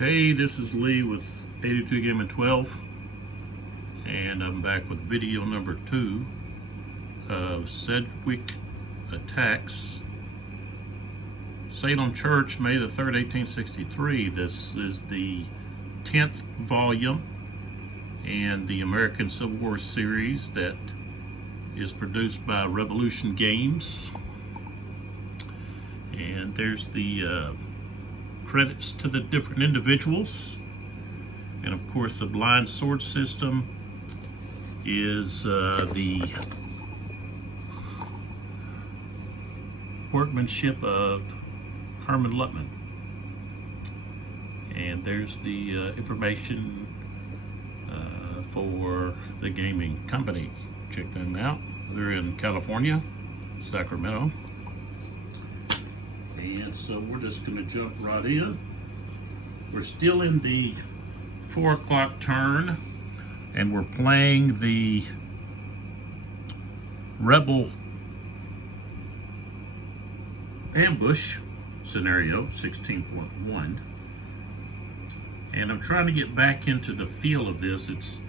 Okay, this is Lee with 82 Game and 12, and I'm back with video number 2 of Sedgwick Attacks, Salem Church, May the 3rd, 1863. This is the 10th volume in the American Civil War series that is produced by Revolution Games. And there's the credits to the different individuals, and of course the blind sword system is the workmanship of Herman Luttmann. And there's the information for the gaming company. Check them out. They're in California, Sacramento. And so we're just going to jump right in. We're still in the 4 o'clock turn, and we're playing the Rebel ambush scenario 16.1. And I'm trying to get back into the feel of this. It's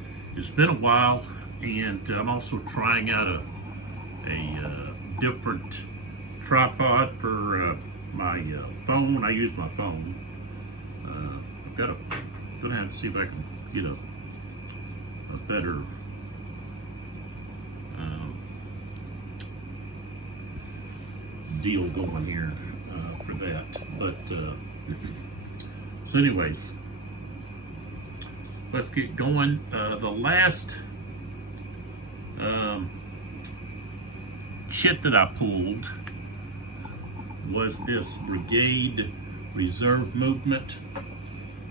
been a while, and I'm also trying out a different tripod for my phone. I use my phone. I'm gonna have to see if I can get a better deal going here for that. But so anyways, let's get going. The last chit that I pulled was this brigade reserve movement,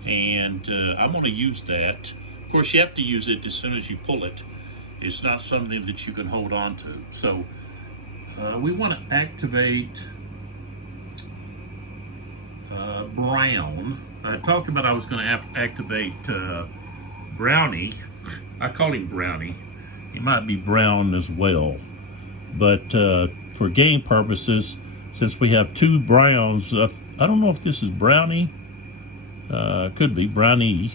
and I'm going to use that. Of course, you have to use it as soon as you pull it. It's not something that you can hold on to. So we want to activate Brown. I talked about I was going to activate Brownie. I call him Brownie. He might be Brown as well, but for game purposes, since we have 2 Browns, I don't know if this is Brownie. Could be Brownie.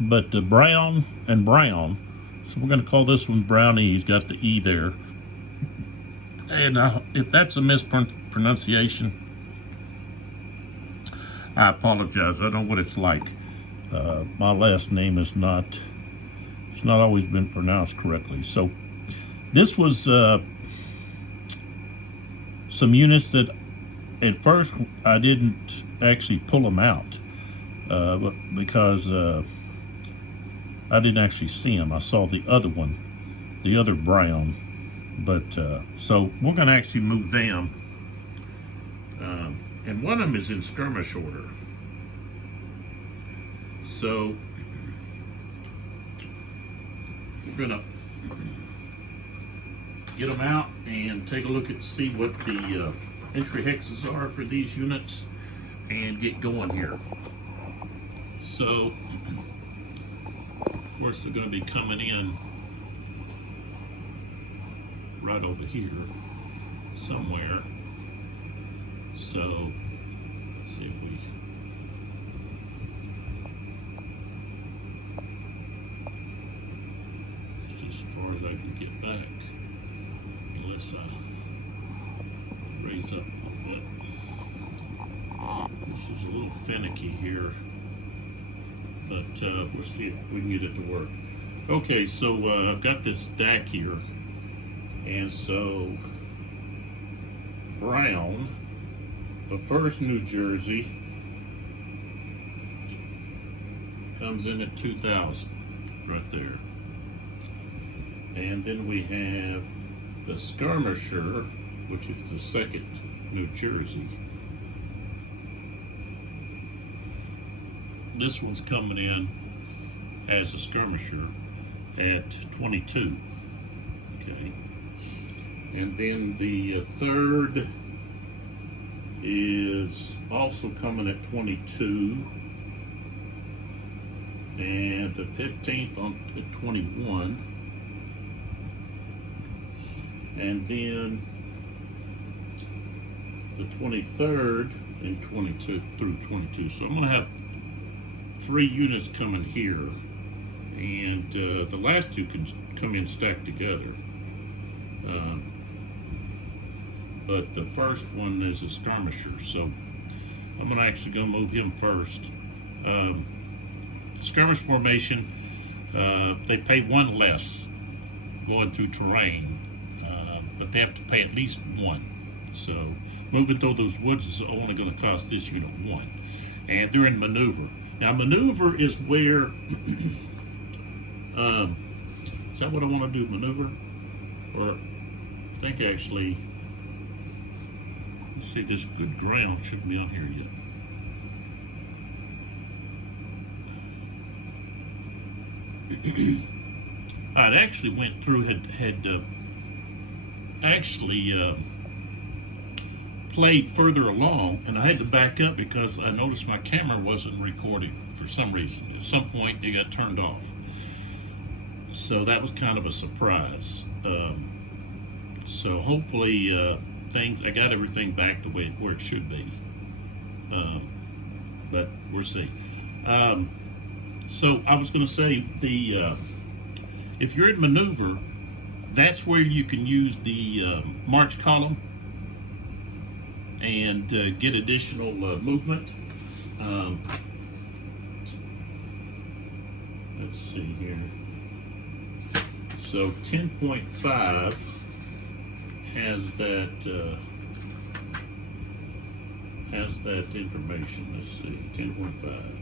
But Brown and Brown. So we're going to call this one Brownie. He's got the E there. And if that's a mispronunciation, I apologize. I don't know what it's like. My last name is not, it's not always been pronounced correctly. So this was some units that at first I didn't actually pull them out but because I didn't actually see them. I saw the other one, the other Brown, but so we're going to actually move them, and one of them is in skirmish order. So we're going to get them out and take a look at see what the entry hexes are for these units and get going here. So of course they're going to be coming in right over here somewhere. So let's see if we that's just as far as I can get back, unless I raise up a bit. This is a little finicky here, but we'll see if we can get it to work. Okay, so I've got this stack here, and so Brown, the 1st New Jersey, comes in at 2,000 right there. And then we have the Skirmisher, which is the 2nd New Jersey. This one's coming in as a skirmisher at 22. Okay. And then the 3rd is also coming at 22. And the 15th at 21. And then the 23rd and 22 through 22. So I'm going to have 3 units coming here, and the last 2 can come in stacked together. But the first one is a skirmisher, so I'm going to actually go move him first. Skirmish formation, they pay 1 less going through terrain, but they have to pay at least 1. So moving through those woods is only going to cost this unit 1. And they're in maneuver. Now maneuver is where, is that what I want to do, maneuver? Or I think actually, let's see, this good ground shouldn't be on here yet. I actually went through, played further along, and I had to back up because I noticed my camera wasn't recording for some reason. At some point, it got turned off. So that was kind of a surprise. So hopefully, I got everything back the way where it should be. But we'll see. So I was going to say, if you're in maneuver, that's where you can use the march column and get additional movement. Let's see here. So 10.5 has that information. Let's see, 10.5.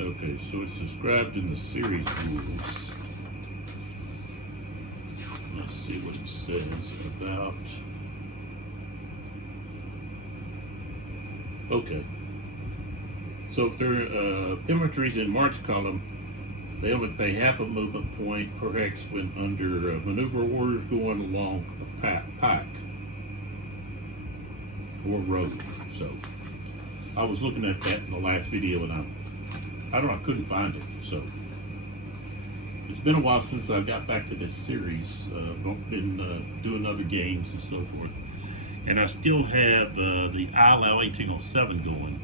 Okay, so it's described in the series rules. Let's see what it says about. Okay. So if their infantry's in march column, they only pay half a movement point per hex when under maneuver orders going along a pike or road. So I was looking at that in the last video, and I couldn't find it. So it's been a while since I got back to this series. I've been doing other games and so forth, and I still have the ILL 1807 going.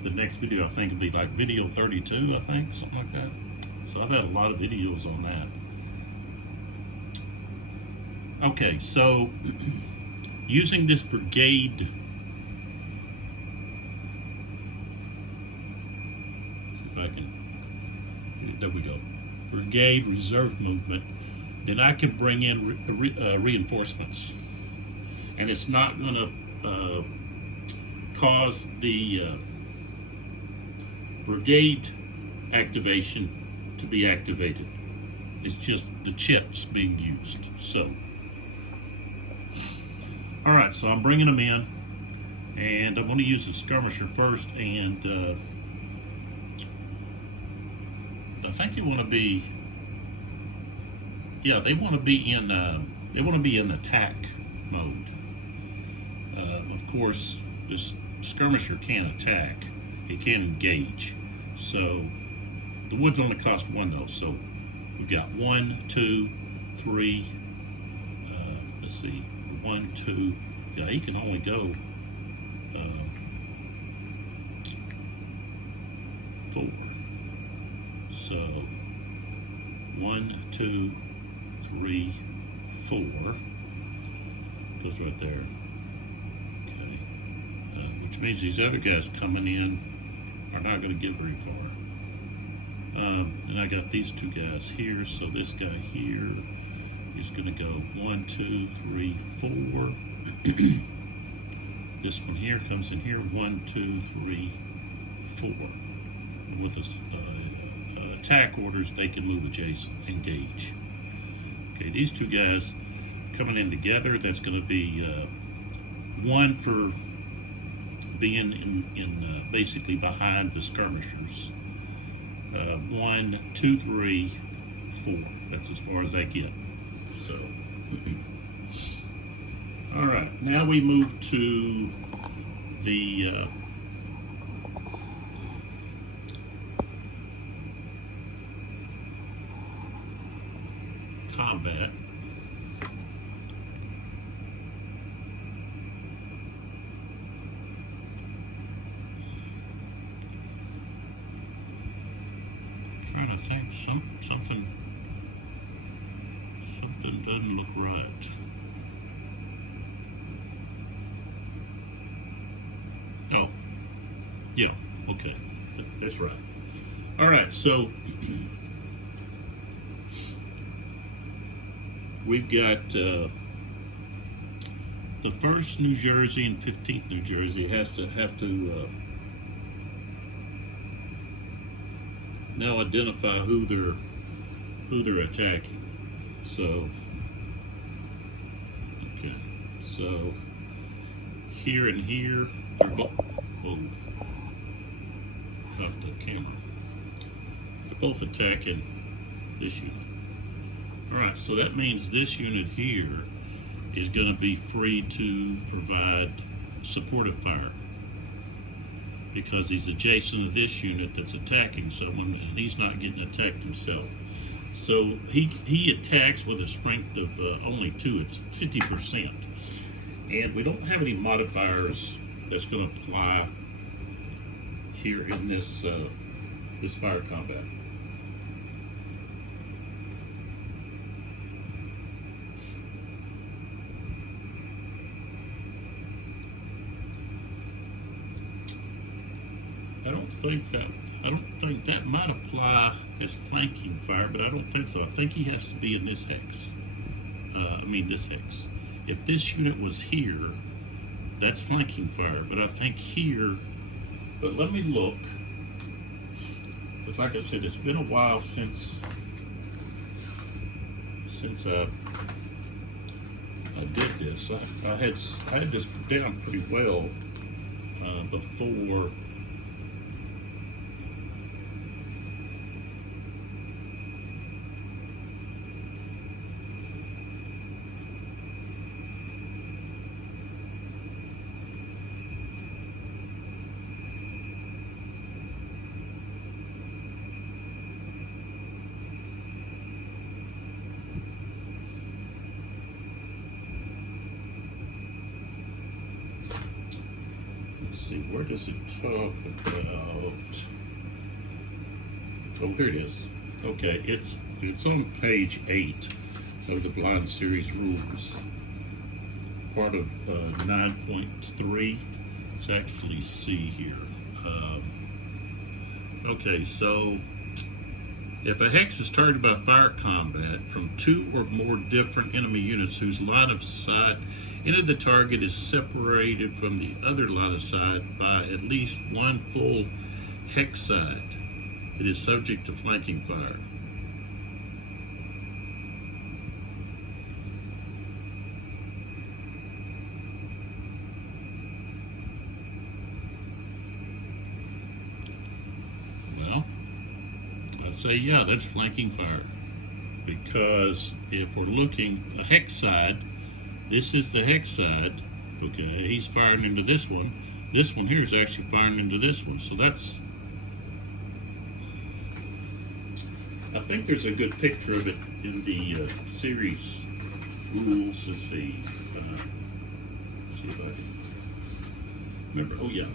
The next video I think will be like video 32, I think, something like that. So I've had a lot of videos on that. Okay, so using this brigade, see if I can, there we go, brigade reserve movement, then I can bring in reinforcements, and it's not going to cause the brigade activation to be activated. It's just the chips being used. So, all right, so I'm bringing them in, and I'm going to use the skirmisher first, and I think they want to be, yeah, they want to be in attack mode. Of course, this skirmisher can't attack; it can't engage. So the woods only cost 1 though. So we've got 1, 2, 3. Let's see, 1, 2. Yeah, he can only go 4. So 1, 2, 3, 4 goes right there. Okay, which means these other guys coming in are not going to get very far. And I got these 2 guys here, so this guy here is going to go 1, 2, 3, 4. This one here comes in here, 1, 2, 3, 4. And with attack orders, they can move adjacent, engage. Okay, these 2 guys coming in together, that's going to be 1 for being in basically behind the skirmishers. 1, 2, 3, 4. That's as far as I get. So, all right. Now we move to the combat. Something doesn't look right. Oh, yeah, okay, that's right. All right, so we've got the 1st New Jersey and 15th New Jersey have to now identify who they're attacking. So, okay, so here and here, they're both, oh, cut the camera. They're both attacking this unit. All right, so that means this unit here is going to be free to provide supportive fire because he's adjacent to this unit that's attacking someone and he's not getting attacked himself. So he attacks with a strength of only 2. It's 50%. And we don't have any modifiers that's going to apply here in this this fire combat. I don't think that might apply as flanking fire, but I don't think so. I think he has to be in this hex. This hex. If this unit was here, that's flanking fire. But I think here, but let me look. But like I said, it's been a while since I did this. I had this down pretty well before. See, where does it talk about? Oh, here it is. Okay, it's on page 8 of the Blind Series rules. Part of 9.3. It's actually C here. Okay, so if a hex is targeted by fire combat from 2 or more different enemy units whose line of sight into the target is separated from the other line of sight by at least 1 full hex side, it is subject to flanking fire. Well, I say yeah, that's flanking fire, because if we're looking a hex side, this is the hex side. Okay, he's firing into this one. This one here is actually firing into this one. So that's, I think there's a good picture of it in the series rules. Let's see. See if I can remember. Oh yeah.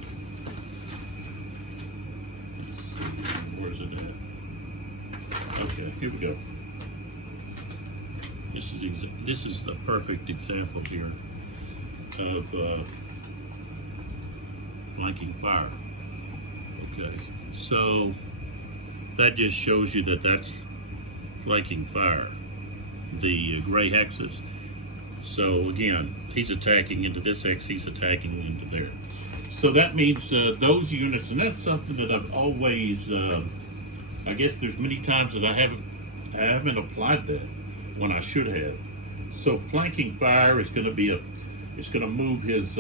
Let's see. Where's it at? Okay, here we go. This is the perfect example here of flanking fire. Okay, so that just shows you that that's flanking fire. The gray hexes. So again, he's attacking into this hex, he's attacking into there. So that means those units, and that's something that I've always, I guess there's many times that I haven't applied that when I should have. So flanking fire is going to be it's going to move his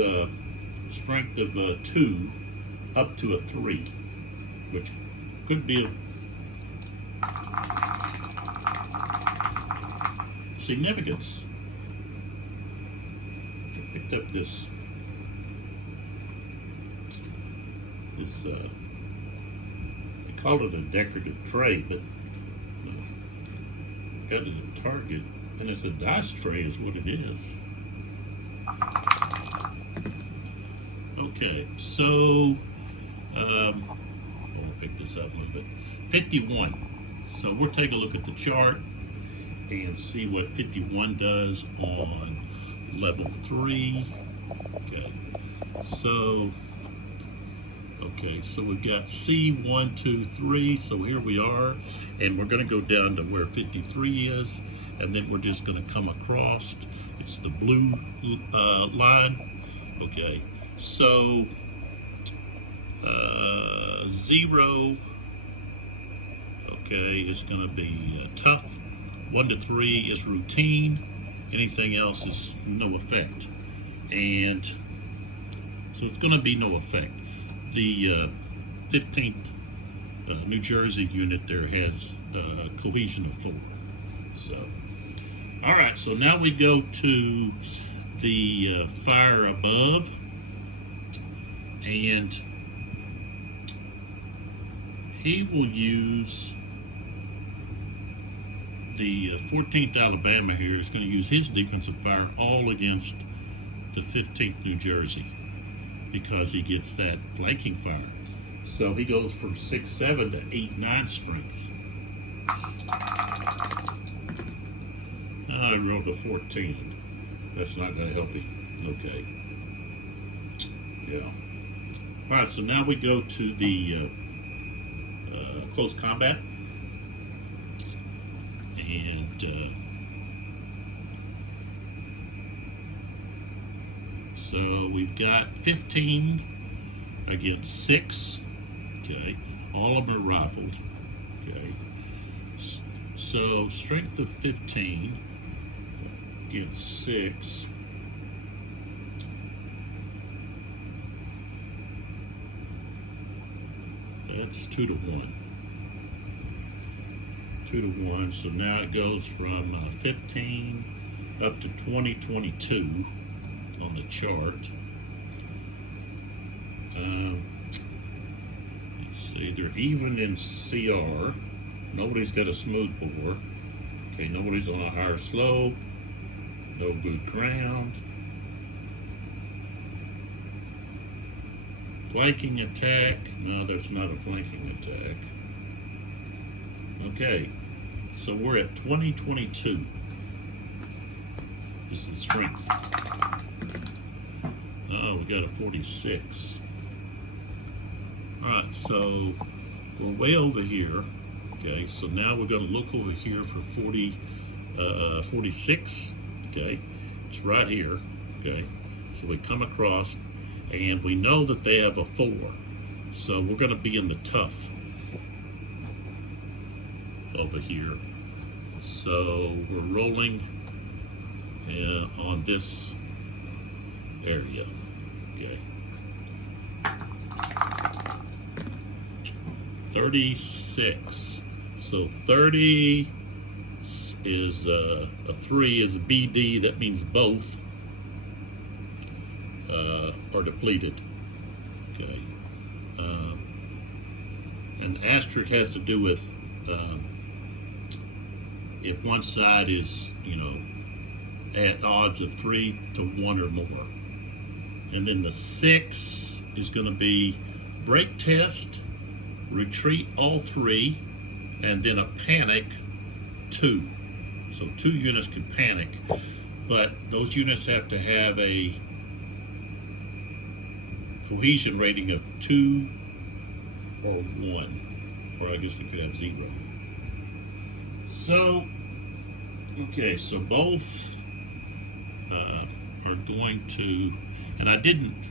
strength of 2 up to a 3, which could be significance. I picked up this they call it a decorative tray, but got it at Target, and it's a dice tray is what it is. Okay, so I want to pick this up a little bit. 51. So we'll take a look at the chart and see what 51 does on level 3. So we've got C1, 2, 3. So here we are, and we're going to go down to where 53 is, and then we're just going to come across. It's the blue line. Okay, so 0. Okay, it's going to be tough. 1 to 3 is routine. Anything else is no effect. And so it's going to be no effect. The 15th New Jersey unit there has cohesion of 4. So, all right, so now we go to the fire above, and he will use the 14th Alabama here is going to use his defensive fire all against the 15th New Jersey because he gets that flanking fire. So he goes from 6-7 to 8-9 strength. I rolled a 14. That's not going to help him. Okay. Yeah. All right, so now we go to the close combat. And so we've got 15 against 6. Okay, all of them are rifled. Okay, so strength of 15 against 6. That's 2 to 1. 2 to 1. So now it goes from 15 up to 2022 on the chart. Let's see, they're even in CR. Nobody's got a smooth bore. Okay, nobody's on a higher slope. No good ground. Flanking attack. No, that's not a flanking attack. Okay, so we're at 2022. Is the strength. Oh, we got a 46. All right, so we're way over here. Okay, so now we're going to look over here for 46. Okay, it's right here. Okay, so we come across, and we know that they have a 4. So we're going to be in the tough over here. So we're rolling on this area. Okay. 36. So 30 is a 3 is BD. That means both are depleted. Okay. And the asterisk has to do with if one side is, at odds of 3 to 1 or more. And then the 6 is going to be break test, retreat all 3, and then a panic 2. So 2 units can panic, but those units have to have a cohesion rating of 2 or 1, or I guess they could have 0. So, okay, so both are going to, and I didn't,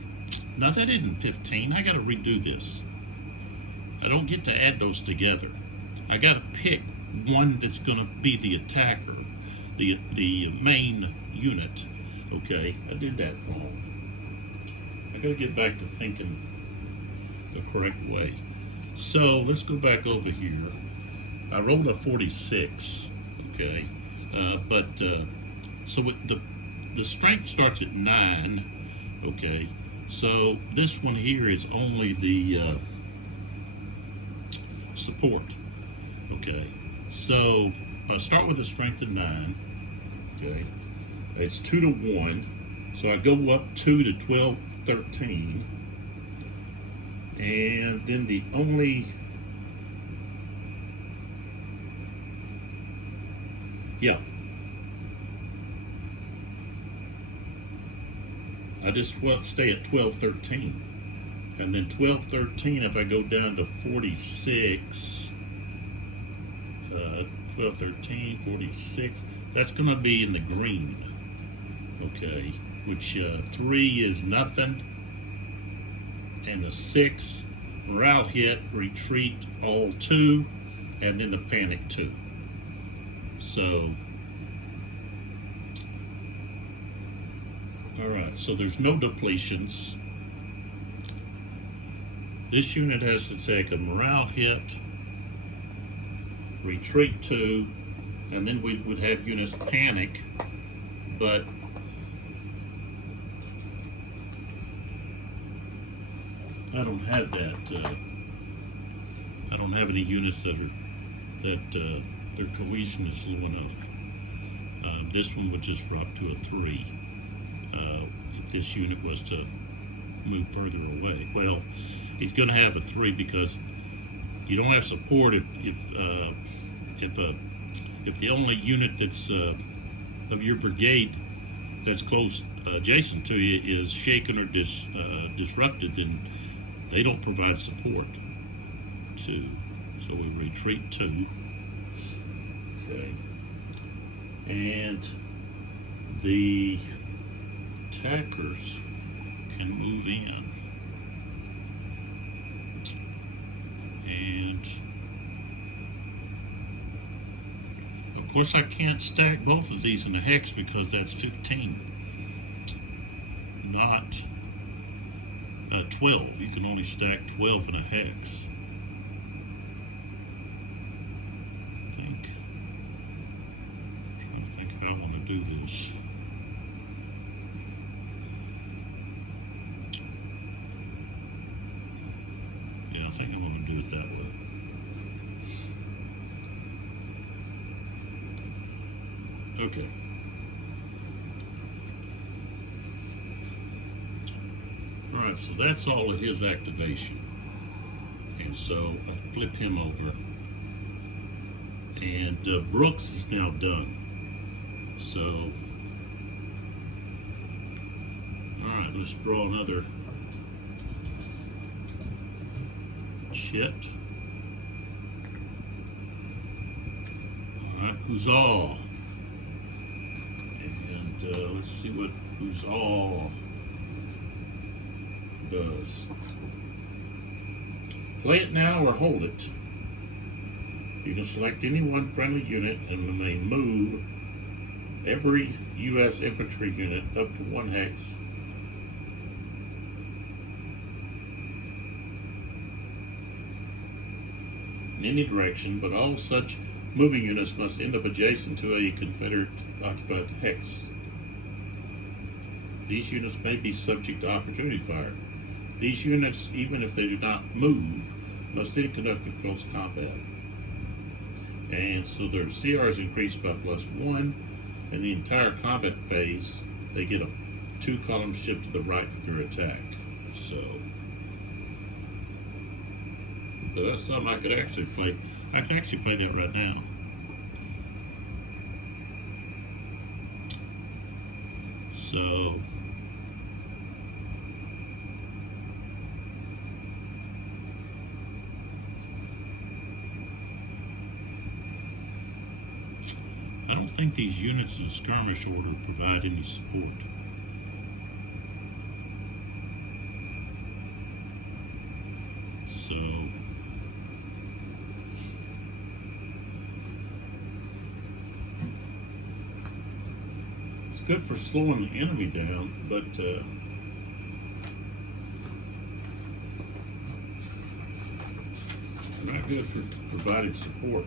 now that isn't 15, I got to redo this. I don't get to add those together. I got to pick one that's going to be the attacker, the main unit. Okay, I did that wrong. I got to get back to thinking the correct way. So let's go back over here. I rolled a 46. Okay, so the strength starts at 9. Okay, so this one here is only the support. Okay, so I start with a strength of 9. Okay, it's 2 to 1, so I go up 2 to 12, 13, and then the only Yeah. I just stay at 1213. And then 1213, if I go down to 46, 1213, 46, that's going to be in the green. Okay, which 3 is nothing. And the 6, morale hit, retreat, all 2, and then the panic 2. So, alright, so there's no depletions. This unit has to take a morale hit, retreat 2, and then we would have units panic, but I don't have that. I don't have any units that their cohesion is low enough. This one would just drop to a 3 if this unit was to move further away. Well, he's going to have a 3 because you don't have support if the only unit that's of your brigade that's close adjacent to you is shaken or disrupted, then they don't provide support. So we retreat 2. Okay. And the attackers can move in. And of course I can't stack both of these in a hex because that's 15, not 12. You can only stack 12 in a hex. I'm trying to think if I want to do this. Yeah, I think I'm going to do it that way. Okay. Alright, so that's all of his activation. And so I flip him over. And Brooks is now done. So, alright, let's draw another chit. Alright, Huzzah. And let's see what Huzzah does. Play it now or hold it. You can select any one friendly unit and may move every U.S. infantry unit up to 1 hex. In any direction, but all such moving units must end up adjacent to a Confederate occupied hex. These units may be subject to opportunity fire. These units, even if they do not move, must then conduct a close combat. And so their CR is increased by +1, and the entire combat phase, they get a 2-column shift to the right for their attack. So that's something I could actually play. I can actually play that right now. So I don't think these units in skirmish order provide any support. So it's good for slowing the enemy down, but not good for providing support.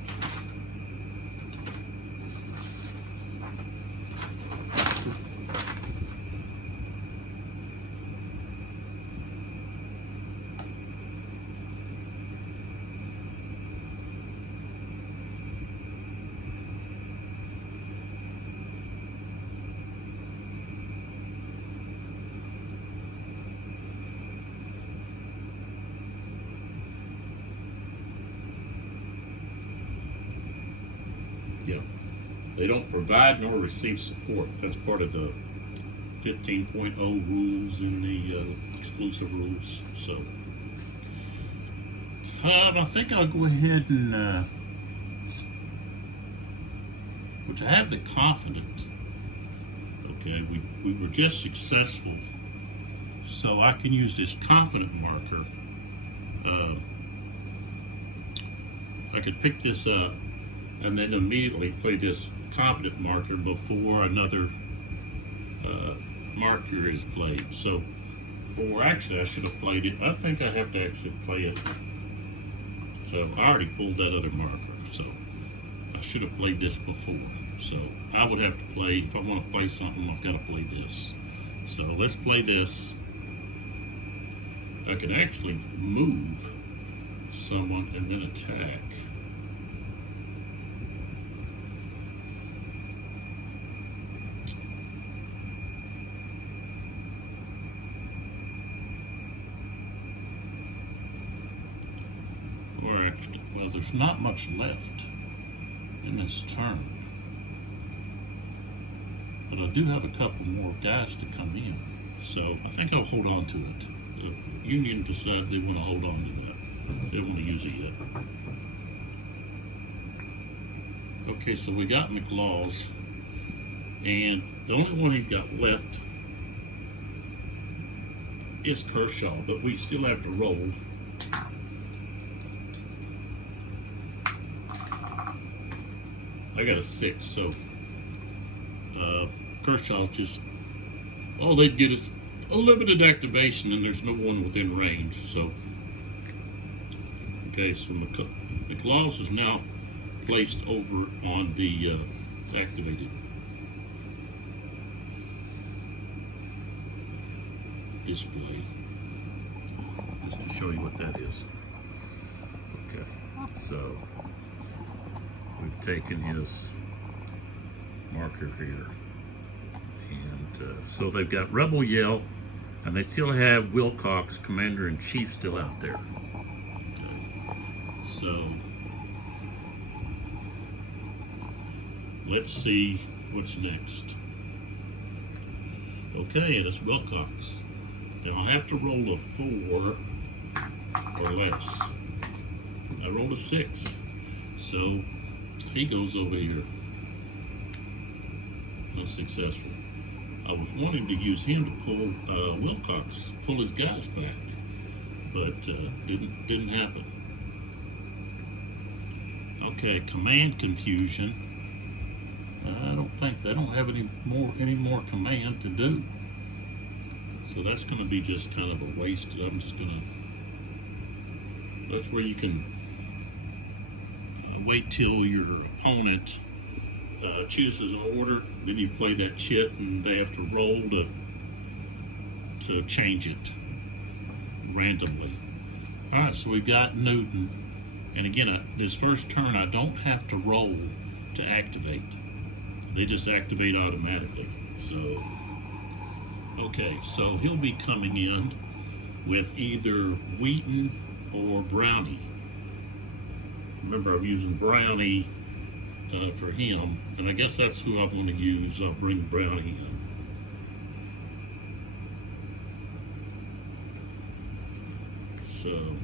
They don't provide nor receive support. That's part of the 15.0 rules in the exclusive rules. So I think I'll go ahead and which I have the confidence. Okay, we were just successful, so I can use this confident marker. I could pick this up and then immediately play this confident marker before another marker is played. So, or actually I should have played it. I think I have to actually play it. So I already pulled that other marker, so I should have played this before. So I would have to play, if I want to play something, I've got to play this. So let's play this. I can actually move someone and then attack. Or actually, well, there's not much left in this turn. But I do have a couple more guys to come in. So I think I'll hold on to it. The Union decided they want to hold on to that. They don't want to use it yet. Okay, so we got McLaws. And the only one he's got left is Kershaw, but we still have to roll. I got a 6, so Kershaw's just, all they'd get is a limited activation, and there's no one within range. So, okay, so McLaws is now placed over on the activated display, just to show you what that is. Okay, so we've taken his marker here, and so they've got Rebel Yell, and they still have Wilcox, Commander-in-Chief, still out there. Okay. So let's see what's next. Okay, and it's Wilcox. Now I have to roll a 4 or less. I rolled a 6, so he goes over here. Not successful. I was wanting to use him to pull Wilcox, pull his guys back, but didn't happen. Okay, command confusion. I don't think they don't have any more command to do. So that's going to be just kind of a waste. I'm just going to. That's where you can wait till your opponent chooses an order, then you play that chit, and they have to roll to change it randomly. All right, so we've got Newton, and again, this first turn I don't have to roll to activate. They just activate automatically. So, okay, so he'll be coming in with either Wheaton or Brownie. Remember, I'm using Brownie for him, and I guess that's who I want to use. I'll bring Brownie in. So,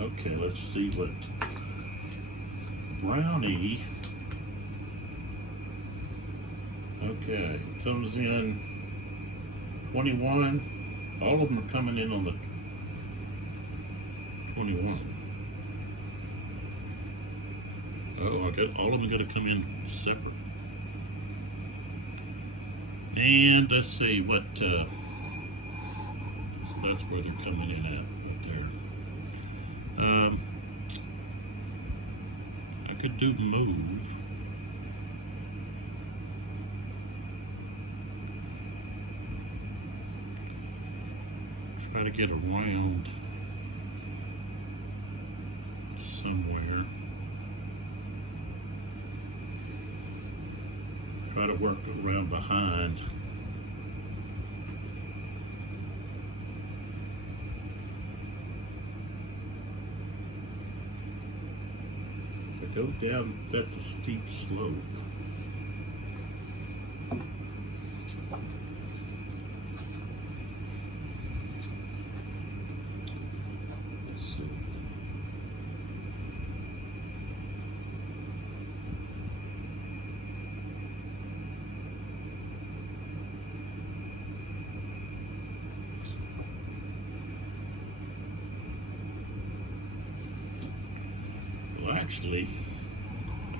okay, let's see what Brownie, okay, comes in 21. All of them are coming in on the 21. Oh, I got all of them got to come in separate. And let's see what, so that's where they're coming in at, right there. I could do move. Try to get around somewhere. Try to work around behind. go down, that's a steep slope. Let's see. Well, actually,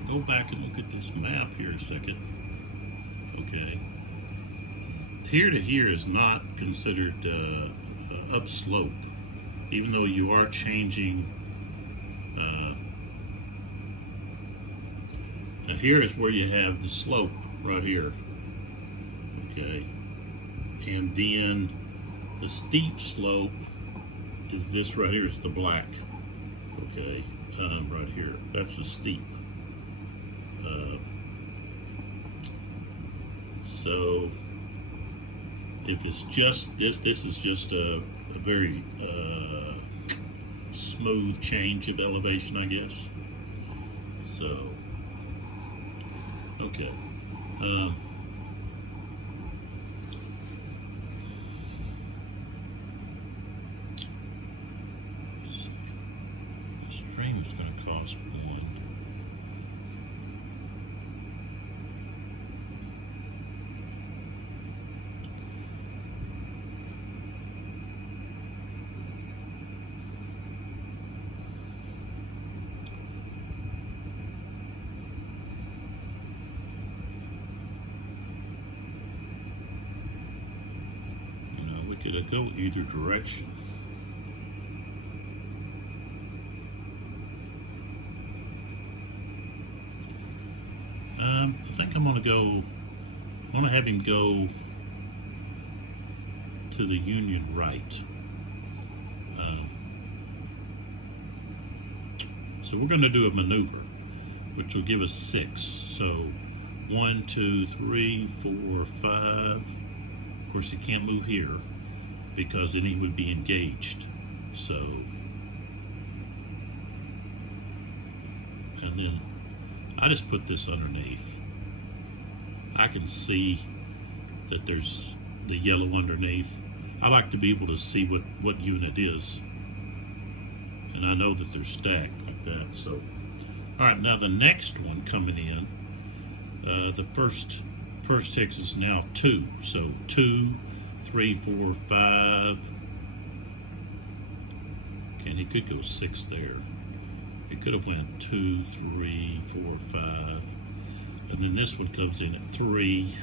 go back and look at this map here a second. Okay. Here to here is not considered upslope, even though you are changing. Now here is where you have the slope right here. Okay. And then the steep slope is this right here. It's the black. Okay. Right here. That's the steep. So if it's just this is just a very smooth change of elevation, I guess. So, okay. Stream is going to cost $1. Could go either direction. I think I'm gonna have him go to the Union right. So we're gonna do a maneuver, which will give us 6. So 1, 2, 3, 4, 5. Of course, he can't move here, because then he would be engaged. So, and then I just put this underneath. I can see that there's the yellow underneath. I like to be able to see what unit is. And I know that they're stacked like that. So, all right, now the next one coming in, the first text is now 2. So 2, 3, 4, 5. Okay, and he could go 6 there. He could have went 2, 3, 4, 5. And then this one comes in at 3,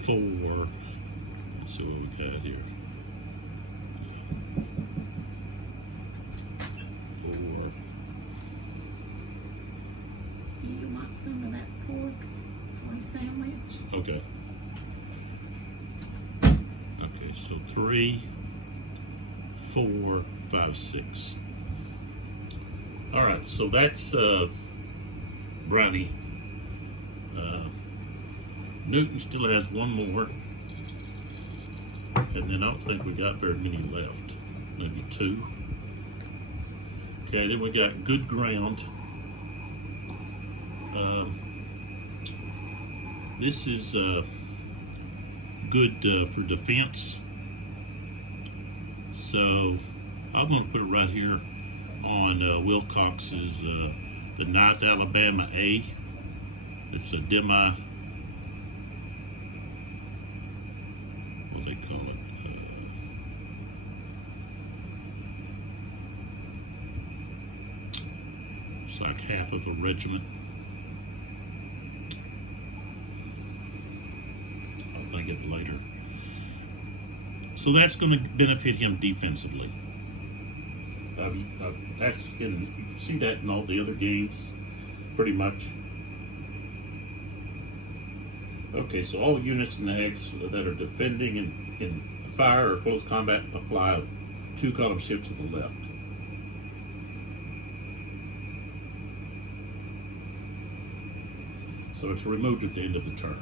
4. Let's see what we got here. 4. You want some of that pork for a sandwich? Okay. Okay, so 3, 4, 5, 6. All right, so that's Brownie. Newton still has one more, and then I don't think we got very many left. Maybe 2. Okay, then we got good ground. This is good for defense. So I'm going to put it right here on Wilcox's the 9th Alabama A. It's a demi. What do they call it? It's like half of a regiment. I'll think of it later. So that's going to benefit him defensively. That's you see that in all the other games, pretty much. Okay, so all units in the X that are defending in fire or close combat apply 2 column shift to the left. So it's removed at the end of the turn.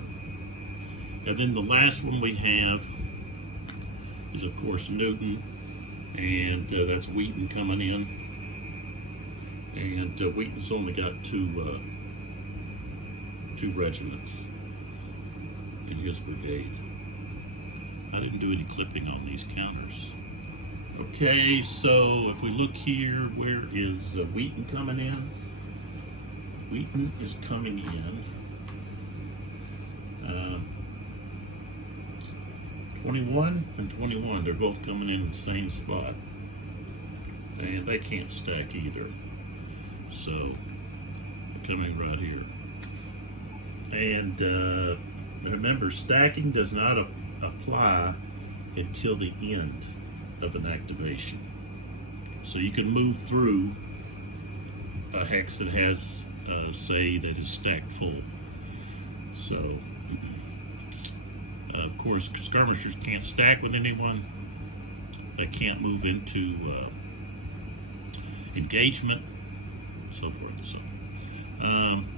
And then the last one we have is, of course, Newton, and that's Wheaton coming in. And Wheaton's only got two regiments in his brigade. I didn't do any clipping on these counters. Okay, so if we look here, where is Wheaton coming in? Wheaton is coming in 21 and 21. They're both coming in the same spot, and they can't stack either. So they're coming right here. And remember, stacking does not apply until the end of an activation. So you can move through a hex that has, say, that is stacked full. So, of course, skirmishers can't stack with anyone. They can't move into engagement, so forth and so on.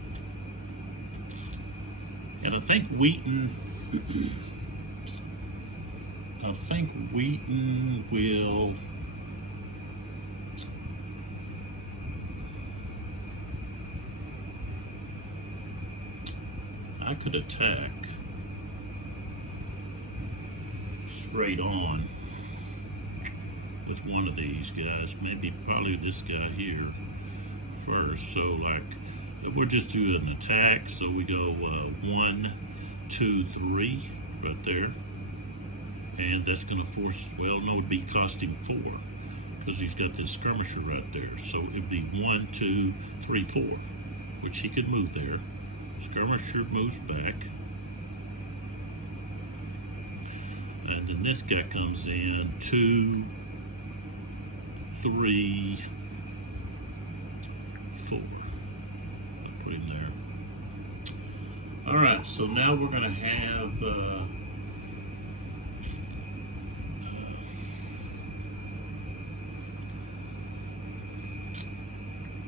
And I think Wheaton will I could attack straight on with one of these guys, probably this guy here first. So like, we'll just do an attack. So we go 1, 2, 3 right there, and that's going to force. Well, no, it'd be costing 4 because he's got this skirmisher right there. So it'd be 1, 2, 3, 4, which he could move there. Skirmisher moves back, and then this guy comes in 2, 3, 4. I'll put him there. All right, so now we're going to have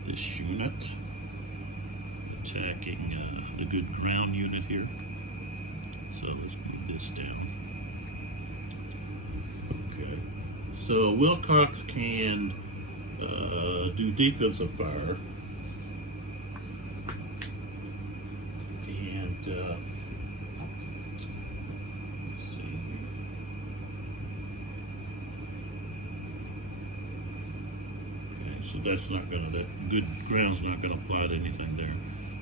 this unit attacking the good ground unit here. So let's move this down. Okay. So Wilcox can do defensive fire. And let's see. Okay, so that's not gonna, that good ground's not gonna apply to anything there.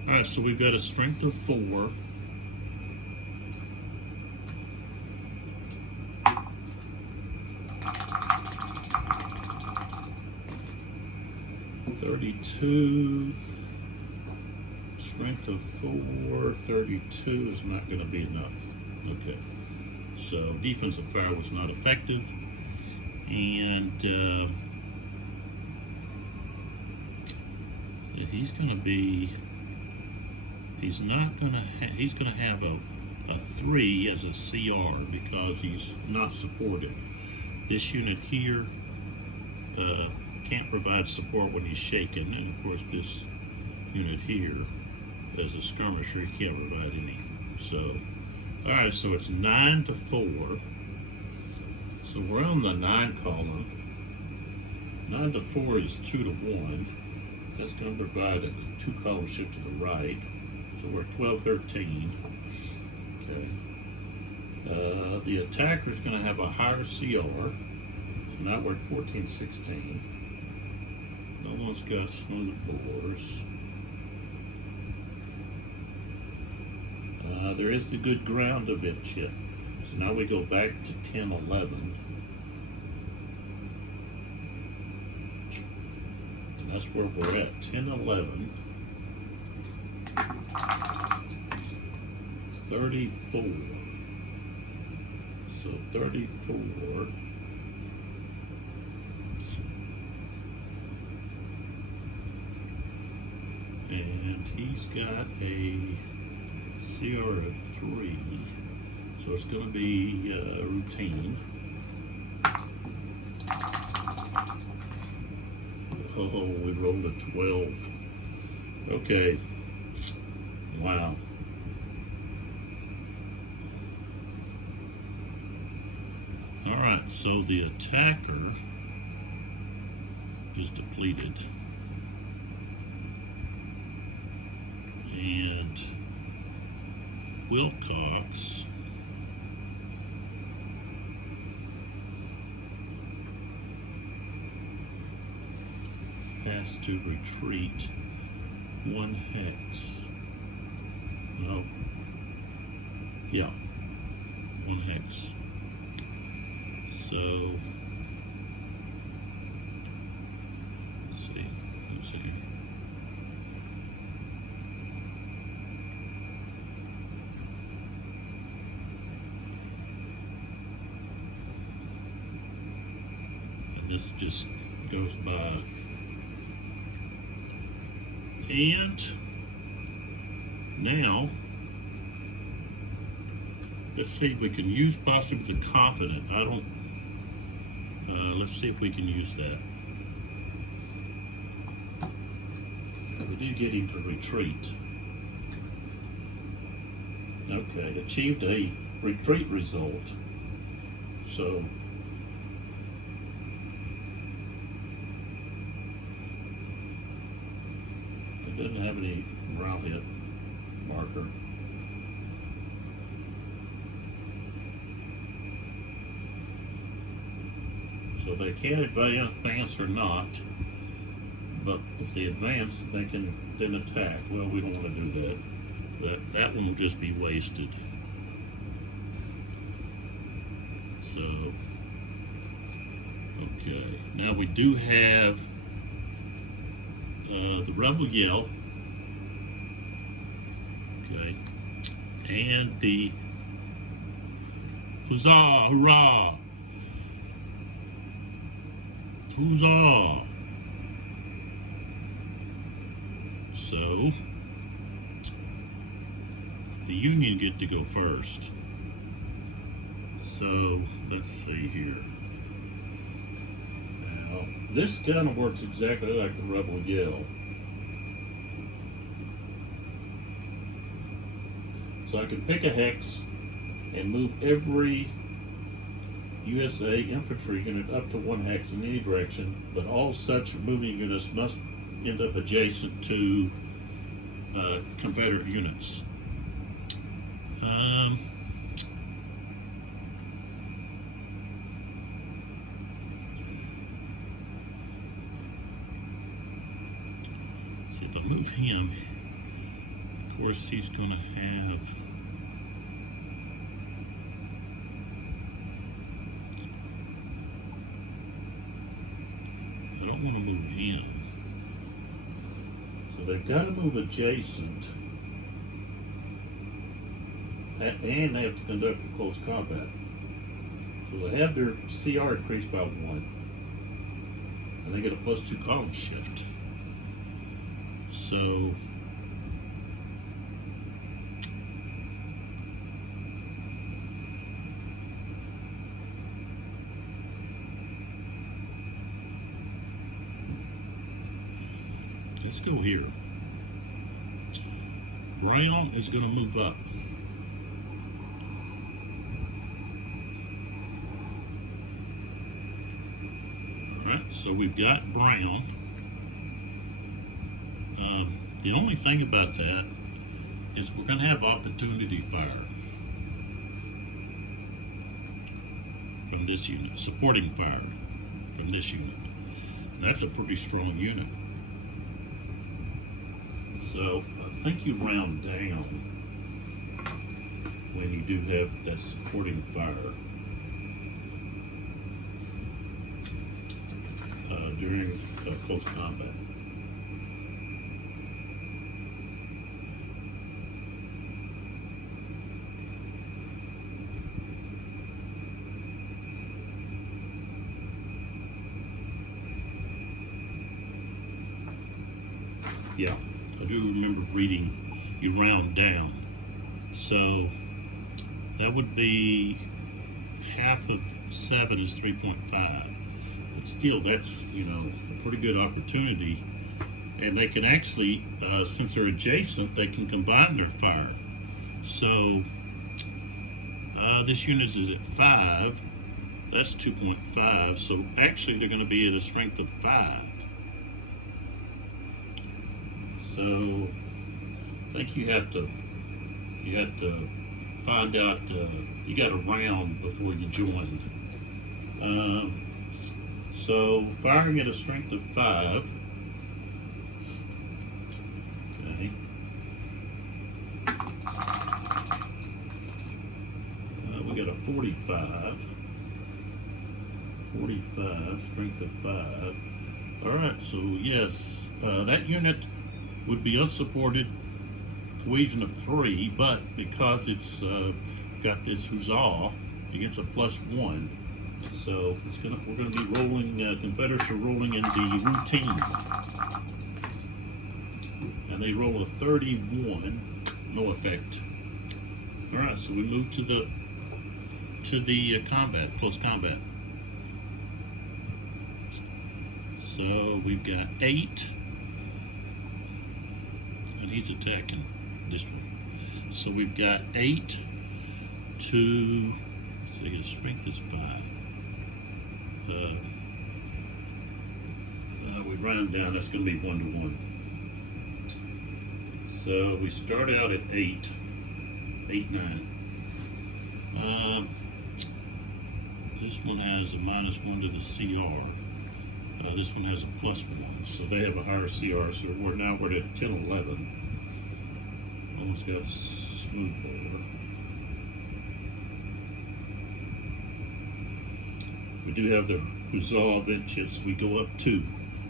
All right, so we've got a strength of 4. Strength of 4, 32 is not going to be enough. Okay, so defensive fire was not effective, and he's going to be. He's not going to. He's going to have a 3 as a CR because he's not supported. This unit here can't provide support when he's shaken, and of course this unit here as a skirmisher, he can't provide any. So, all right, so it's 9 to 4. So we're on the 9 column. 9 to 4 is 2 to 1. That's going to provide a 2 column shift to the right. So we're at 12, 13. Okay. The attacker's going to have a higher CR. So now we're at 14, 16. No one's got smooth bores. There is the good ground event chip. So now we go back to 10, 11. And that's where we're at, 10, 11. 34. So 34. And he's got a CR of 3, so it's going to be routine. Oh, we rolled a 12. Okay. Wow. All right, so the attacker is depleted. and Wilcox has to retreat 1 hex. No. Yeah. 1 hex. So, let's see. And this just goes by. And now, let's see if we can use possibly the confident. Let's see if we can use that. We do get him to retreat. Okay, achieved a retreat result. So, it doesn't have any morale hit marker. So they can advance or not, but if they advance, they can then attack. Well, we don't want to do that. That one will just be wasted. So, okay. Now we do have the rebel yell. Okay. And the huzzah, hurrah. Huzzah! So, the Union get to go first. So, let's see here. Now, this kind of works exactly like the rebel yell. So I can pick a hex and move every USA infantry unit up to 1 hex in any direction, but all such moving units must end up adjacent to Confederate units. So if I move him, of course he's going to have I don't want to move him. So they've got to move adjacent. And they have to conduct a close combat. So they have their CR increased by 1. And they get a +2 column shift. So let's go here. Brown is going to move up. Alright, so we've got Brown. The only thing about that is we're going to have opportunity fire from this unit, supporting fire from this unit. And that's a pretty strong unit. So I think you round down when you do have that supporting fire during close combat. Yeah. I do remember reading you round down. So that would be half of 7 is 3.5. But still, that's, a pretty good opportunity. And they can actually, since they're adjacent, they can combine their fire. So this unit is at 5. That's 2.5. So actually, they're going to be at a strength of 5. So I think you have to find out, you got a round before you join. So firing at a strength of 5. Okay. We got a 45. 45, strength of 5. Alright, so yes, that unit would be unsupported, cohesion of 3, but because it's got this huzzah, it gets a +1. So we're gonna be rolling. Confederates are rolling in the routine, and they roll a 31, no effect. All right, so we move to the combat, close combat. So we've got 8, and he's attacking this one. So we've got 8 to. So his strength is 5. We round down, that's going to be 1 to 1. So we start out at 8, 9. This one has a -1 to the CR. This one has a +1, so they have a higher CR. So we're at 10, 11. Almost got smooth over. We do have the resolve inches. We go up 2.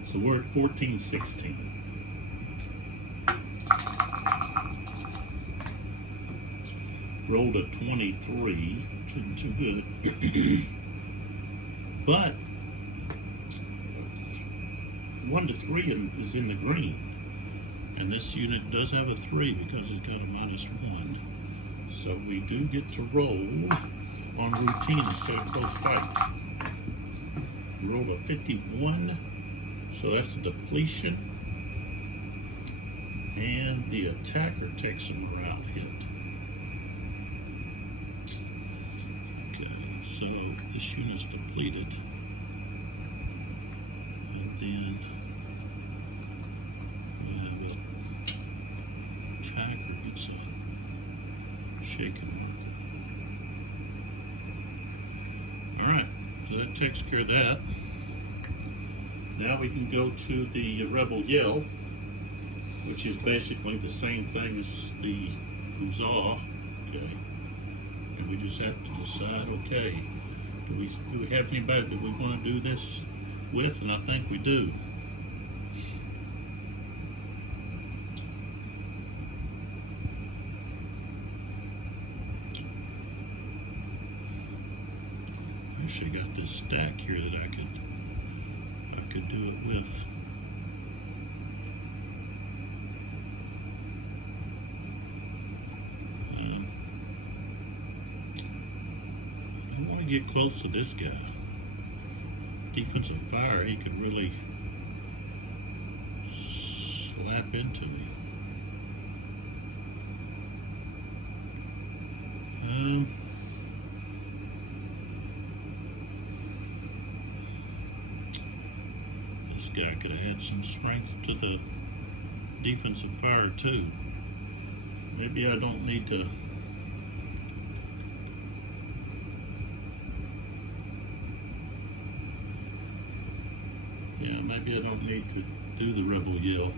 So we're at 14, 16. Rolled a 23. Too good. But 1 to 3 is in the green. And this unit does have a 3 because it's got a -1. So we do get to roll on routine instead of close fight. Roll a 51, so that's a depletion, and the attacker takes a morale hit. Okay, so this unit's depleted, and then the attacker gets a shaken. All right. So that takes care of that. Now we can go to the Rebel Yell, which is basically the same thing as the huzzah. Okay, and we just have to decide. Okay, do we have anybody that we want to do this with? And I think we do. Actually got this stack here that I could do it with. I want to get close to this guy. Defensive fire, he could really slap into me. This guy could have had some strength to the defensive fire too. Maybe I don't need to. Yeah, maybe I don't need to do the Rebel Yell.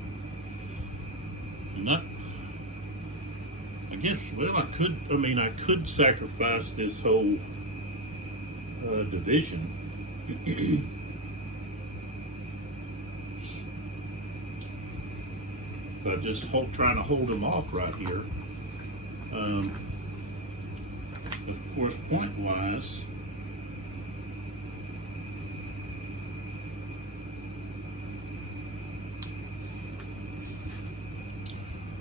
Not. I guess. Well, I could. I mean, I could sacrifice this whole division. But just trying to hold them off right here. Of course, point-wise,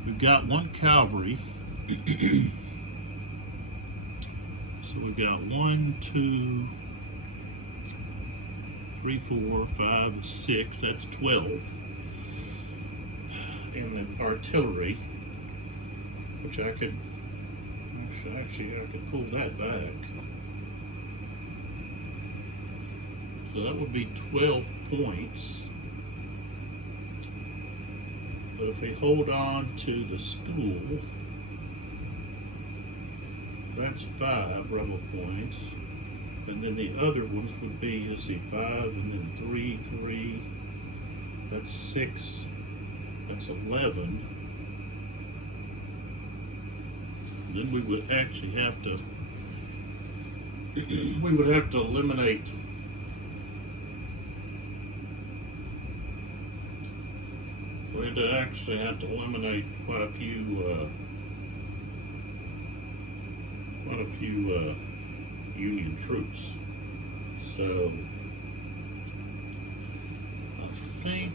we've got 1 cavalry. So we've got 1, 2, 3, 4, 5, 6. That's 12. And the artillery, which I could pull that back. So that would be 12 points. But if we hold on to the school, that's 5 rebel points. And then the other ones would be, let's see, 5 and then 3, 3. That's 6. That's 11. Then we would actually have to, we would have to eliminate we'd actually have to eliminate quite a few Union troops. So I think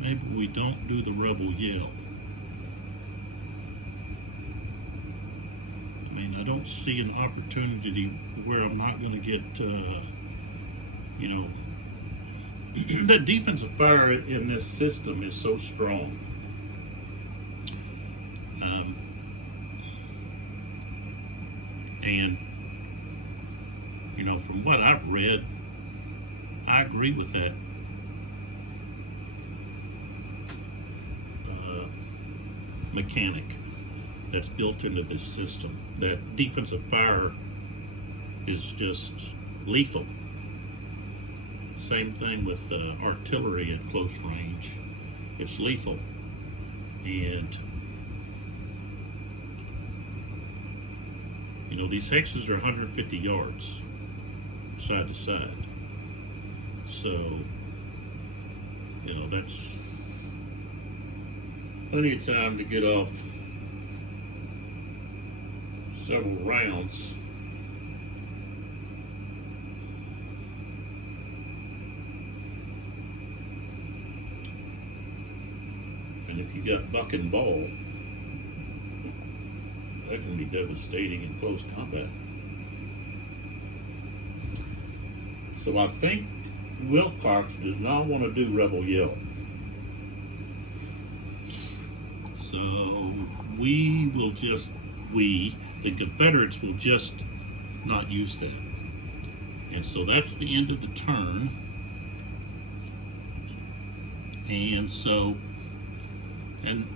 maybe we don't do the rebel yell. I mean, I don't see an opportunity where I'm not going to get, you know, the defensive fire in this system is so strong. And, you know, from what I've read, I agree with that. Mechanic that's built into this system. That defensive fire is just lethal. Same thing with artillery at close range. It's lethal. And you know, these hexes are 150 yards side to side. So, you know, that's plenty of time to get off several rounds. And if you got buck and ball, that can be devastating in close combat. So I think Wilcox does not want to do rebel yell. So we will just, the Confederates will just not use that. And so that's the end of the turn. And so, and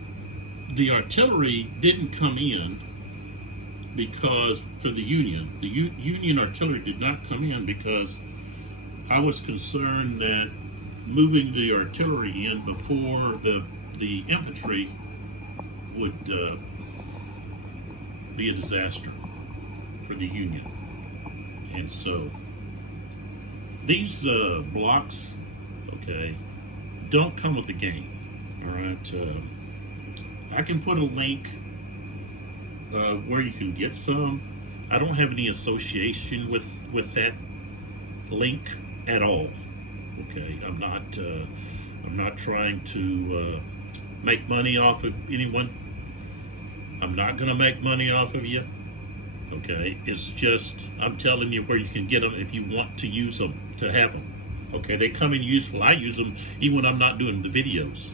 the artillery didn't come in because for the Union, Union artillery did not come in because I was concerned that moving the artillery in before the infantry would be a disaster for the Union. And so these blocks, okay, don't come with the game. All right, I can put a link where you can get some. I don't have any association with that link at all. Okay, I'm not trying to make money off of anyone. I'm not going to make money off of you. Okay, it's just I'm telling you where you can get them if you want to use them, to have them. Okay, they come in useful. I use them even when I'm not doing the videos.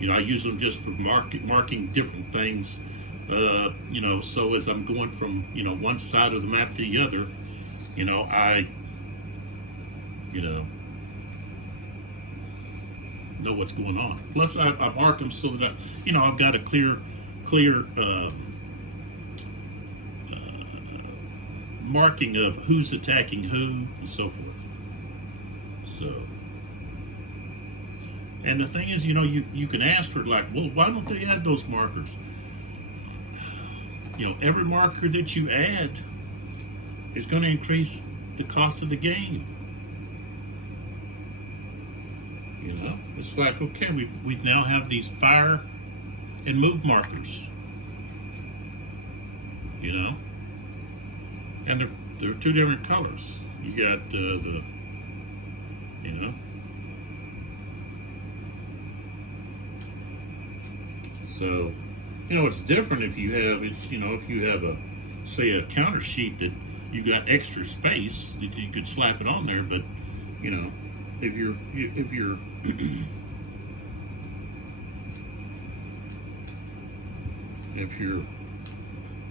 You know, I use them just for marking different things. You know, so as I'm going from, you know, one side of the map to the other, you know, know what's going on. Plus, I mark them so that you know, I've got a clear marking of who's attacking who and so forth. So, and the thing is, you know, you can ask for, like, well, why don't they add those markers? You know, every marker that you add is going to increase the cost of the game. You know, it's like, okay, we now have these fire and move markers. You know, and they're two different colors. You got the, you know. So, you know, it's different if you have, you know, if you have a, say, a counter sheet that you've got extra space, you could slap it on there. But, you know, if you're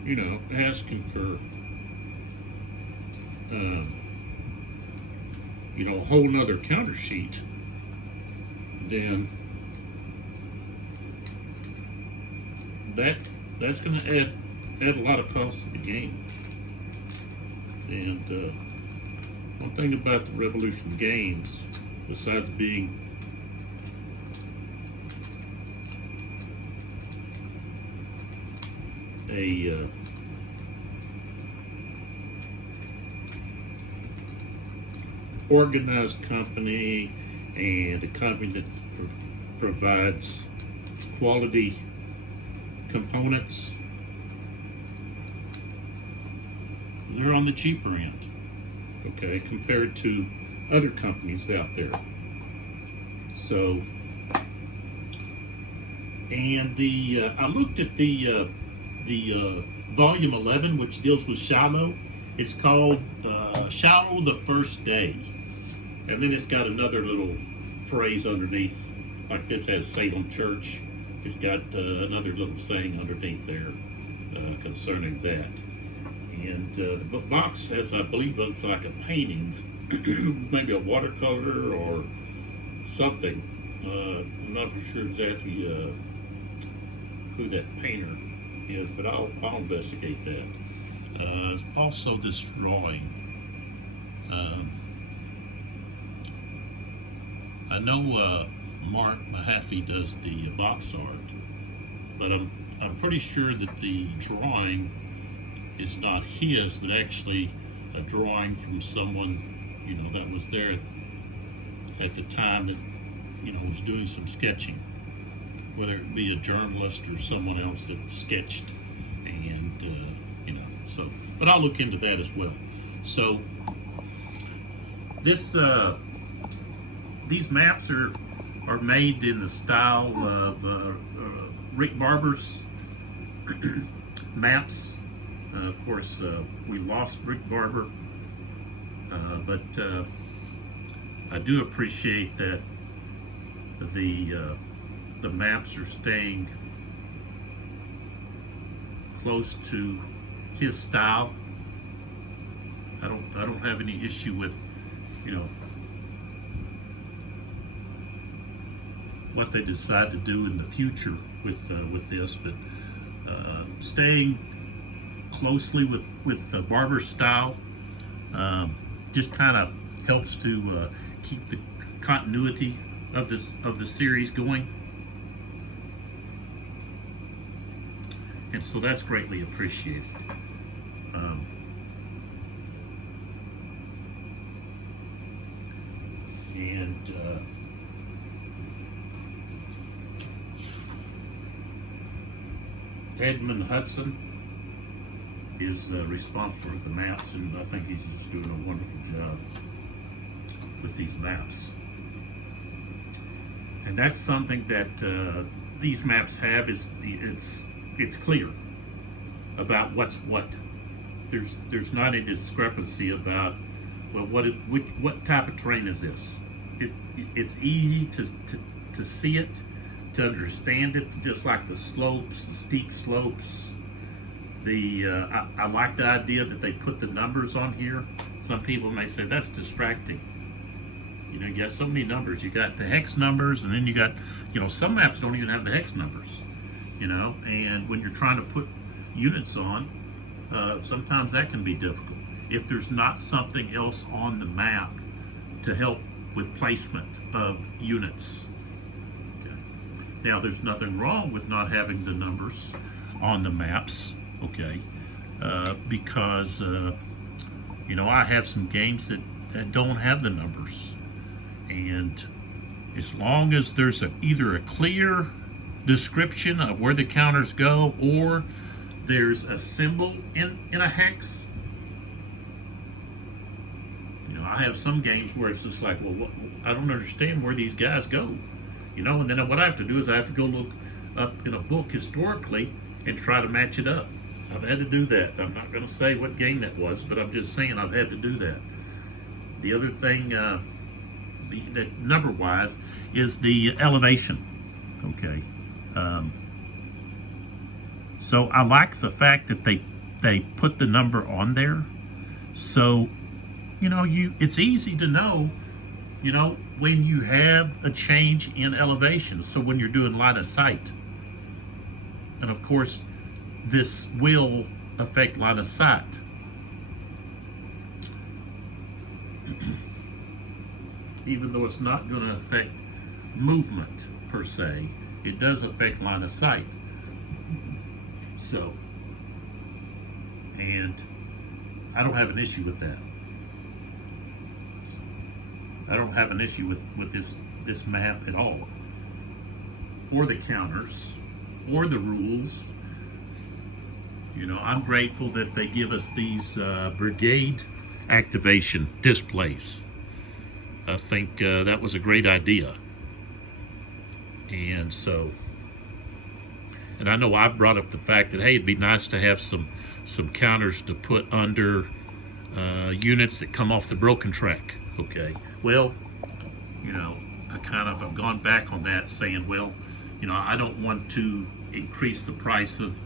you know, asking for, you know, a whole nother counter sheet, then that's going to add a lot of cost to the game. And one thing about the Revolution games, besides being a organized company and a company that provides quality components, they're on the cheaper end, okay, compared to other companies out there. So, and I looked at the volume 11, which deals with Shiloh. It's called Shiloh the First Day. And then it's got another little phrase underneath, like this has Salem Church. It's got another little saying underneath there concerning that. And the box says, I believe it's like a painting, maybe a watercolor or something. I'm not for sure exactly who that painter is, but I'll investigate that. Also, this drawing. I know Mark Mahaffey does the box art, but I'm pretty sure that the drawing is not his, but actually a drawing from someone, that was there at the time that, was doing some sketching, whether it be a journalist or someone else that sketched, and so. But I'll look into that as well. So these maps are made in the style of Rick Barber's maps. Of course, we lost Rick Barber, but I do appreciate that the maps are staying close to his style. I don't have any issue with, what they decide to do in the future with this, but staying closely with Barber's style just kind of helps to keep the continuity of the series going, and so that's greatly appreciated. Edmund Hudson is responsible for the maps, and I think he's just doing a wonderful job with these maps. And that's something that these maps have, is it's clear about what's what. There's not a discrepancy about, well, what type of terrain is this? It's easy to see it, to understand it, just like the slopes, the steep slopes. I like the idea that they put the numbers on here. Some people may say that's distracting. You got so many numbers. You got the hex numbers, and then you got, some maps don't even have the hex numbers. And when you're trying to put units on, sometimes that can be difficult if there's not something else on the map to help with placement of units. Okay. Now, there's nothing wrong with not having the numbers on the maps, okay, because I have some games that don't have the numbers, and as long as there's either a clear description of where the counters go, or there's a symbol in a hex. I have some games where it's just like, well, I don't understand where these guys go, and then what I have to do is I have to go look up in a book historically and try to match it up. I've had to do that. I'm not going to say what game that was, but I'm just saying I've had to do that. The other thing, that number-wise, is the elevation. Okay. So I like the fact that they put the number on there. So, it's easy to know, when you have a change in elevation. So when you're doing line of sight, And of course, this will affect line of sight. Even though it's not going to affect movement per se, it does affect line of sight. So, and I don't have an issue with that. I don't have an issue with this map at all, or the counters, or the rules. You know, I'm grateful that they give us these brigade activation displays. I think that was a great idea. And so, and I know I've brought up the fact that, hey, it'd be nice to have some counters to put under units that come off the broken track. Okay, well, you know, I've gone back on that, saying, well, you know, I don't want to increase the price of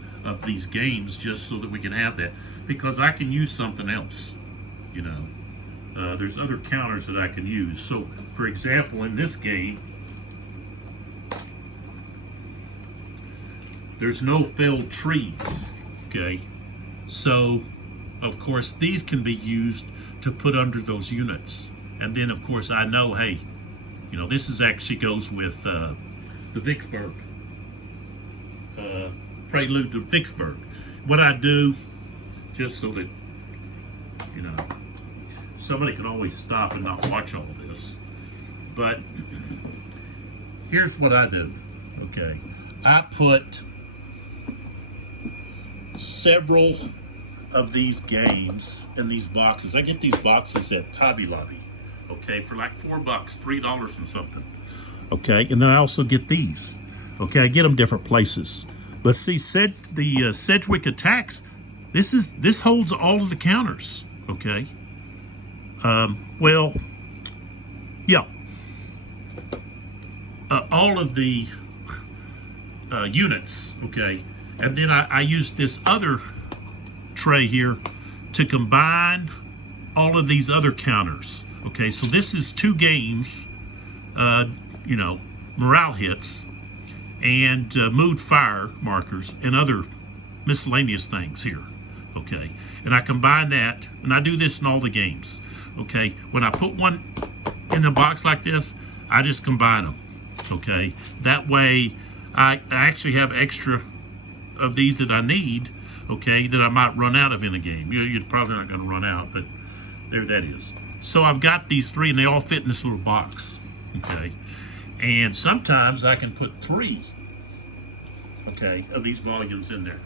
these games just so that we can have that, because I can use something else, you know. There's other counters that I can use. So, for example, in this game, there's no felled trees, okay? So, of course, these can be used to put under those units. And then, of course, I know, hey, you know, this is actually goes with the Vicksburg, Prelude to Vicksburg. What I do, just so that, you know, somebody can always stop and not watch all this, but here's what I do, okay? I put several of these games in these boxes. I get these boxes at Hobby Lobby, okay, for like $4, $3 and something, okay? And then I also get these, okay? I get them different places. But see, the Sedgwick Attacks, this holds all of the counters, okay? Well, yeah, all of the units, okay? And then I used this other tray here to combine all of these other counters, okay? So this is 2 games, you know, morale hits, and mood fire markers, and other miscellaneous things here, okay? And I combine that, and I do this in all the games, okay? When I put one in a box like this, I just combine them, okay? That way, I actually have extra of these that I need, okay, that I might run out of in a game. You're probably not gonna run out, but there that is. So I've got these 3, and they all fit in this little box, okay? And sometimes I can put 3, okay, of these volumes in there.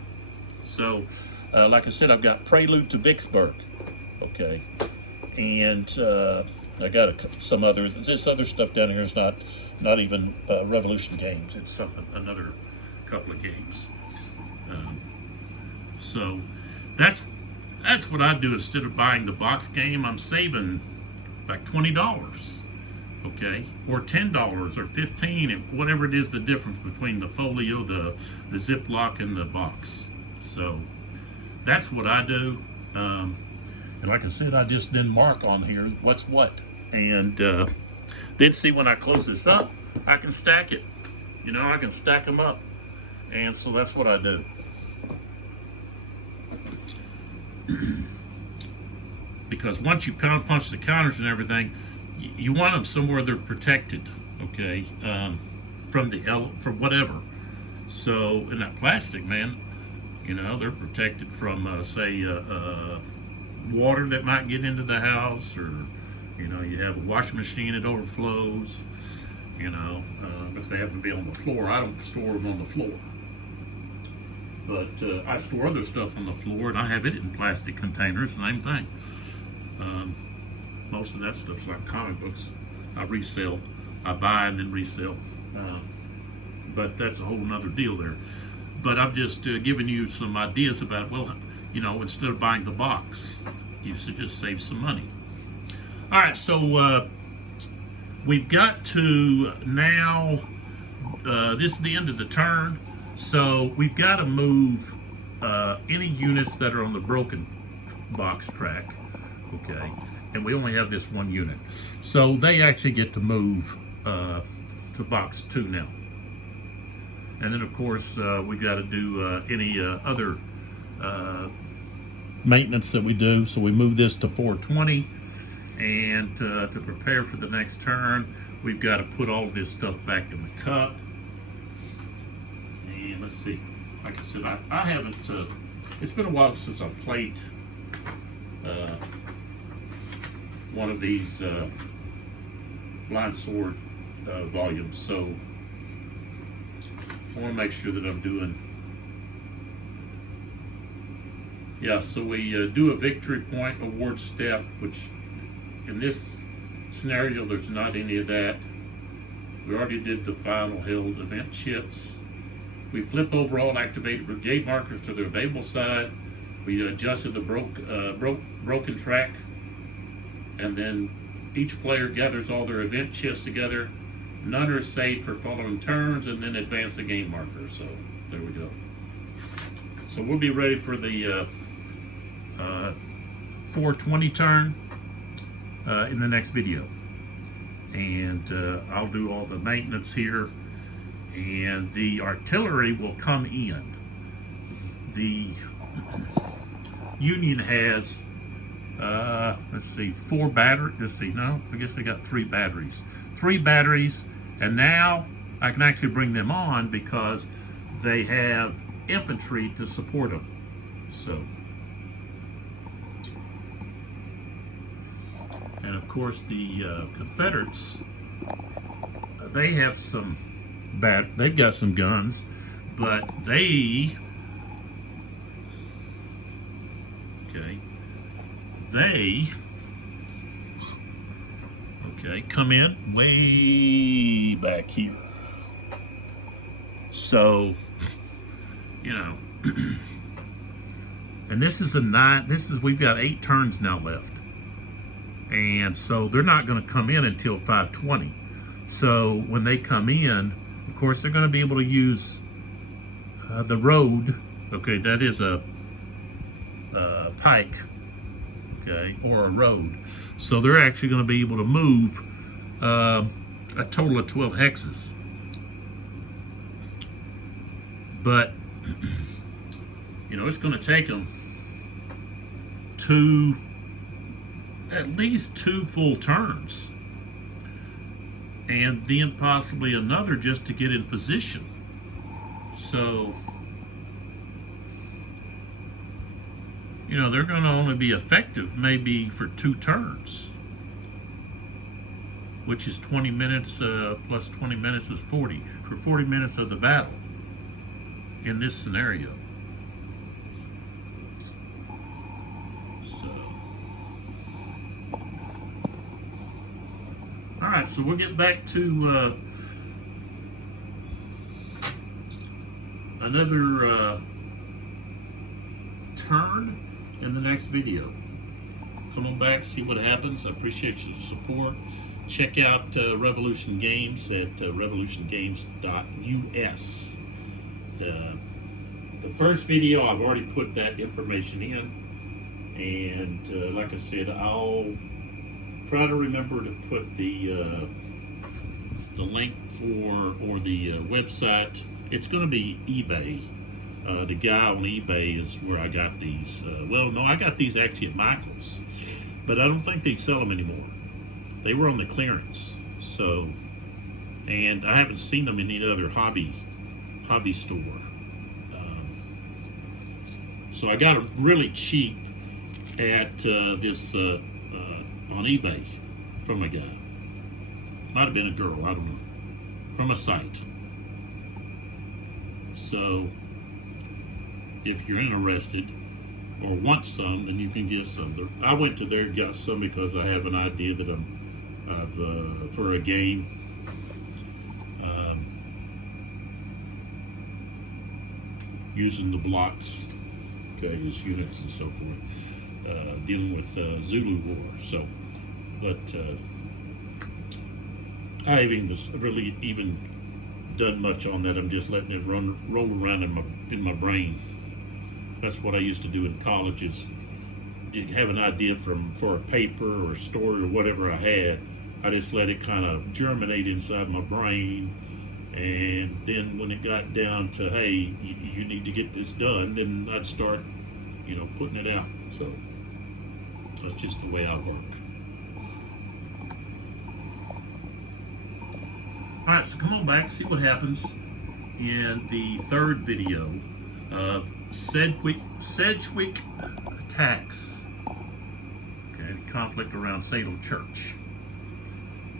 So, like I said, I've got Prelude to Vicksburg, okay, and I got some other. This other stuff down here is not even Revolution games. It's another couple of games. So that's what I do. Instead of buying the box game, I'm saving like $20. Okay, or $10 or $15, whatever it is, the difference between the folio, the Ziploc, and the box. So that's what I do. And like I said, I just then mark on here what's what, and then see, when I close this up, I can stack it. You know, I can stack them up, and so that's what I do. Because once you punch the counters and everything, you want them somewhere they're protected, okay, from whatever. So in that plastic, man, you know, they're protected from, say, water that might get into the house, or, you know, you have a washing machine that overflows, you know, if they happen to be on the floor. I don't store them on the floor, but I store other stuff on the floor, and I have it in plastic containers, same thing. Most of that stuff's like comic books. I resell. I buy and then resell. But that's a whole nother deal there. But I'm just giving you some ideas about, well, you know, instead of buying the box, you should just save some money. All right, so we've got to now, this is the end of the turn, so we've got to move any units that are on the broken box track, okay? And we only have this 1 unit. So they actually get to move to box 2 now. And then of course we got to do any other maintenance that we do. So we move this to 420, and to prepare for the next turn, we've got to put all this stuff back in the cup. And let's see, like I said, I haven't, it's been a while since I played one of these blind sword volumes, so I want to make sure that I'm doing. Yeah, so we do a victory point award step, which in this scenario there's not any of that. We already did the final held event chips. We flip over all activated brigade markers to their available side. We adjusted the broken track, and then each player gathers all their event chips together. None are saved for following turns, and then advance the game marker. So there we go. So we'll be ready for the 420 turn in the next video, and I'll do all the maintenance here, and the artillery will come in. The Union has let's see, 4 batteries. Let's see, no, I guess they got 3 batteries. 3 batteries, and now I can actually bring them on because they have infantry to support them. So, and of course the Confederates, they have some they've got some guns, but they come in way back here. So, you know, and this is we've got 8 turns now left. And so they're not going to come in until 520. So when they come in, of course, they're going to be able to use the road. Okay, that is a pike, okay, or a road. So they're actually going to be able to move a total of 12 hexes. But, you know, it's going to take them at least 2 full turns, and then possibly another just to get in position. So, you know, they're going to only be effective maybe for 2 turns, which is 20 minutes plus 20 minutes is 40, for 40 minutes of the battle in this scenario. So, all right, so we'll get back to another turn in the next video. Come on back, see what happens. I appreciate your support. Check out Revolution Games at revolutiongames.us. The first video, I've already put that information in, and like I said, I'll try to remember to put the link or the website. It's going to be eBay. The guy on eBay is where I got these. Well, no, I got these actually at Michael's, but I don't think they sell them anymore. They were on the clearance. So, and I haven't seen them in any other hobby store. So I got them really cheap at this on eBay from a guy. Might have been a girl, I don't know. From a site. So if you're interested or want some, then you can get some. I went to there and got some because I have an idea that I've for a game. Using the blocks, okay, as units and so forth, dealing with Zulu War. So, but I haven't really even done much on that. I'm just letting it roll around in my brain. That's what I used to do in college. Is have an idea for a paper or a story or whatever I had. I just let it kind of germinate inside my brain, And then when it got down to, hey, you need to get this done, then I'd start, putting it out. So that's just the way I work. All right, so come on back, see what happens in the third video of Sedgwick Attacks. Okay, conflict around Salem Church,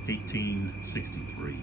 1863.